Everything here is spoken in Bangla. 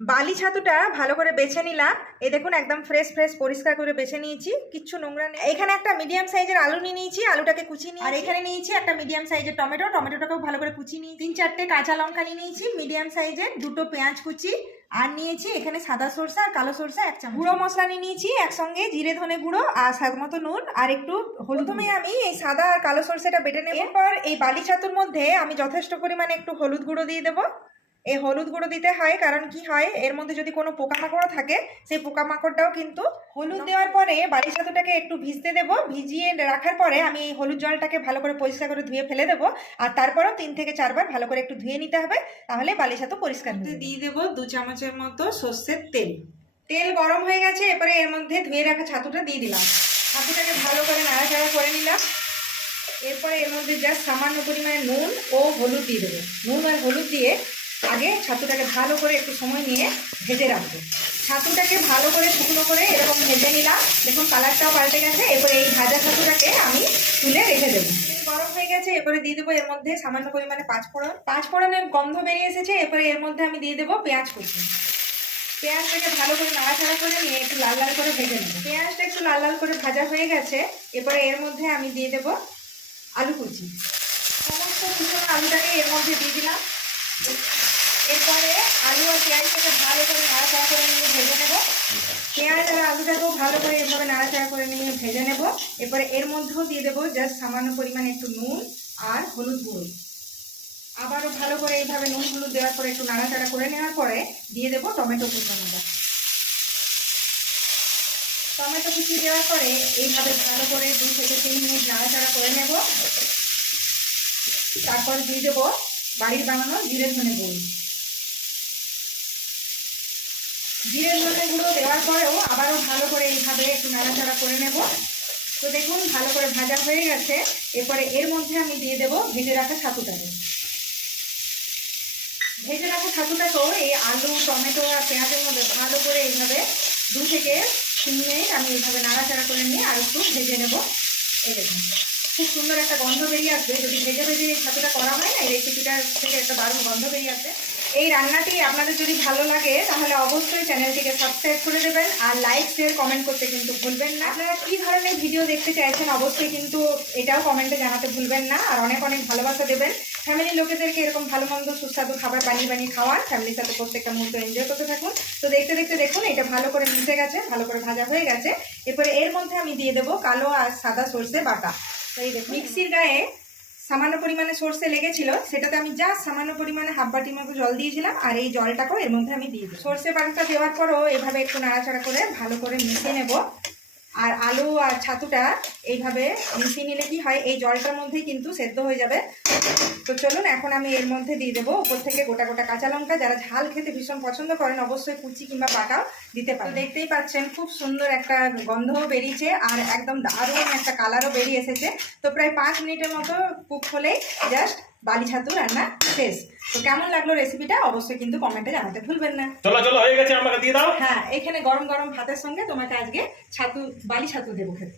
বালি ছাতুটা ভালো করে বেছে নিলাম। এই দেখুন একদম ফ্রেশ ফ্রেশ পরিষ্কার করে বেছে নিয়েছি, কিচ্ছু নোংরা নেই। এখানে একটা মিডিয়াম সাইজের আলু নিয়ে নিয়েছি, আলুটাকে কুচিয়ে নিয়ে, আর এখানে নিয়েছি একটা মিডিয়াম সাইজের টমেটো, টমেটোটাকেও ভালো করে কুচিয়ে নিয়ে, 3-4টে কাঁচা লঙ্কা নিয়ে নিয়েছি মিডিয়াম সাইজের, 2টো পেঁয়াজ কুচি, আর নিয়েছি এখানে সাদা সরষা আর কালো সরষা 1 চামচ, গুঁড়ো মশলা নিয়ে নিয়েছি একসঙ্গে জিরে ধনে গুঁড়ো আর স্বাদ মতো নুন আর একটু হলুদ। প্রথমে আমি এই সাদা আর কালো সরষাটা বেটে নেব। এরপর এই বালি ছাতুর মধ্যে আমি যথেষ্ট পরিমাণে একটু হলুদ গুঁড়ো দিয়ে দেবো। এই হলুদ গুঁড়ো দিতে হয় কারণ কি হয়, এর মধ্যে যদি কোনো পোকামাকড় থাকে সেই পোকামাকড়টাও কিন্তু, হলুদ দেওয়ার পরে বালি ছাতুটাকে একটু ভিজতে দেবো। ভিজিয়ে রাখার পরে আমি এই হলুদ জলটাকে ভালো করে পরিষ্কার করে ধুয়ে ফেলে দেবো, আর তারপরেও 3 থেকে 4 বার ভালো করে একটু ধুয়ে নিতে হবে, তাহলে বালি ছাতু পরিষ্কার। দিয়ে দেবো 2 চামচের মতো সর্ষের তেল। তেল গরম হয়ে গেছে, এরপরে এর মধ্যে ধুয়ে রাখা ছাতুটা দিয়ে দিলাম। ছাতুটাকে ভালো করে নাড়াচাড়া করে নিলাম। এরপরে এর মধ্যে জাস্ট সামান্য পরিমাণে নুন ও হলুদ দিয়ে দেবো। নুন আর হলুদ দিয়ে আগে ছাতুটাকে ভালো করে একটু সময় নিয়ে ভেজে রাখবো। ছাতুটাকে ভালো করে শুকনো করে এরকম ভেজে নিলাম, দেখুন কালারটাও পাল্টে গেছে। এরপরে এই ভাজা ছাতুটাকে আমি তুলে রেখে দেবো। গরম হয়ে গেছে, এরপরে দিয়ে দেবো এর মধ্যে সামান্য পরিমাণে পাঁচফোড়ন। পাঁচফোড়নের গন্ধ বেরিয়ে এসেছে, এরপরে এর মধ্যে আমি দিয়ে দেবো পেঁয়াজ কুচি। পেঁয়াজটাকে ভালো করে নাড়াচাড়া করে নিয়ে একটু লাল লাল করে ভেজে নেবো। পেঁয়াজটা একটু লাল লাল করে ভাজা হয়ে গেছে, এরপরে এর মধ্যে আমি দিয়ে দেবো আলু কুচি। সমস্ত কুচনো আলুটাকে এর মধ্যে দিয়ে দিলাম। এরপরে আলু আর পেঁয়াজটাকে ভালো করে নাড়াচাড়া করে নিয়ে ভেজে নেব। পেঁয়াজ আর আলুটাকেও ভালো করে এভাবে নাড়াচাড়া করে নিয়ে ভেজে নেব। এরপরে এর মধ্যেও দিয়ে দেবো জাস্ট সামান্য পরিমাণে একটু নুন আর হলুদ গুঁড়ো। আবারও ভালো করে এইভাবে নুন হলুদ দেওয়ার পরে একটু নাড়াচাড়া করে নেওয়ার পরে দিয়ে দেবো টমেটো কুচানোটা। টমেটো কুচি দেওয়ার পরে এইভাবে ভালো করে 2 থেকে 3 মিনিট নাড়াচাড়া করে নেব। তারপর দিয়ে দেবো বাড়ির বানানো জিরে ধনে গুঁড়ো। জিরে ধনে গুঁড়ো দেওয়ার পরেও আবারও ভালো করে এইভাবে একটু নাড়াচাড়া করে নেব। তো দেখুন ভালো করে ভাজা হয়ে গেছে, এরপরে এর মধ্যে আমি দিয়ে দেবো ভেজে রাখা ছাতুটাকে। ভেজে রাখা ছাতুটাকেও এই আলু টমেটো আর পেঁয়াজের মধ্যে ভালো করে এইভাবে 2 থেকে 3 মিনিট আমি এইভাবে নাড়াচাড়া করে নিয়ে আর একটু ভেজে নেব। এই দেখুন খুব সুন্দর একটা গন্ধ বেরিয়ে আসবে, যদি ভেজে ভেজে এই ছাতুটা করা হয় না, এই রেসিপিটা থেকে একটা দারুণ গন্ধ বেরিয়ে আসবে। এই রান্নাটি আপনাদের যদি ভালো লাগে তাহলে অবশ্যই চ্যানেলটিকে সাবস্ক্রাইব করে দেবেন, আর লাইক শেয়ার কমেন্ট করতে কিন্তু ভুলবেন না। আপনারা কী ধরনের ভিডিও দেখতে চাইছেন অবশ্যই কিন্তু এটাও কমেন্টে জানাতে ভুলবেন না, আর অনেক অনেক ভালোবাসা দেবেন। ফ্যামিলির লোকেদেরকে এরকম ভালো মন্দ সুস্বাদু খাবার বানিয়ে বানিয়ে খাওয়ান, ফ্যামিলির সাথে প্রত্যেকটা মুহূর্ত এনজয় করতে থাকুন। তো দেখতে দেখতে দেখুন এটা ভালো করে মিশে গেছে, ভালো করে ভাজা হয়ে গেছে। এরপরে এর মধ্যে আমি দিয়ে দেবো কালো আর সাদা সর্ষে বাটা। এই দেখুন মিক্সির গায়ে সামান্য পরিমাণে সর্ষে লেগেছিল, সেটাতে আমি জাস্ট সামান্য পরিমাণে হাফ বাটির মতো জল দিয়েছিলাম, আর এই জলটাকেও এর মধ্যে আমি দিয়ে দিই। সর্ষে বাটাটা দেওয়ার পরও এভাবে একটু নাড়াচাড়া করে ভালো করে মিশিয়ে নেব। আর আলু আর ছাতুটা এইভাবে মিশিয়ে নিলে কি হয়, এই জলটার মধ্যেই কিন্তু সেদ্ধ হয়ে যাবে। তো চলুন এখন আমি এর মধ্যে দিয়ে দেবো উপর থেকে গোটা গোটা কাঁচা লঙ্কা। যারা ঝাল খেতে ভীষণ পছন্দ করেন অবশ্যই কুচি কিংবা বাটাও দিতে পারেন। দেখতেই পাচ্ছেন খুব সুন্দর একটা গন্ধও বেরিয়েছে, আর একদম দারুণ একটা কালারও বেরিয়ে এসেছে। তো প্রায় 5 মিনিটের মতো কুক হলেই জাস্ট বালি ছাতু রান্না শেষ। তো কেমন লাগলো রেসিপিটা অবশ্যই কিন্তু কমেন্টে জানাতে ভুলবেন না। চলো চলো হয়ে গেছে, আমাকে দিয়ে দাও। হ্যাঁ, এখানে গরম গরম ভাতের সঙ্গে তোমাকে আজকে বালি ছাতু দেবো খেতে।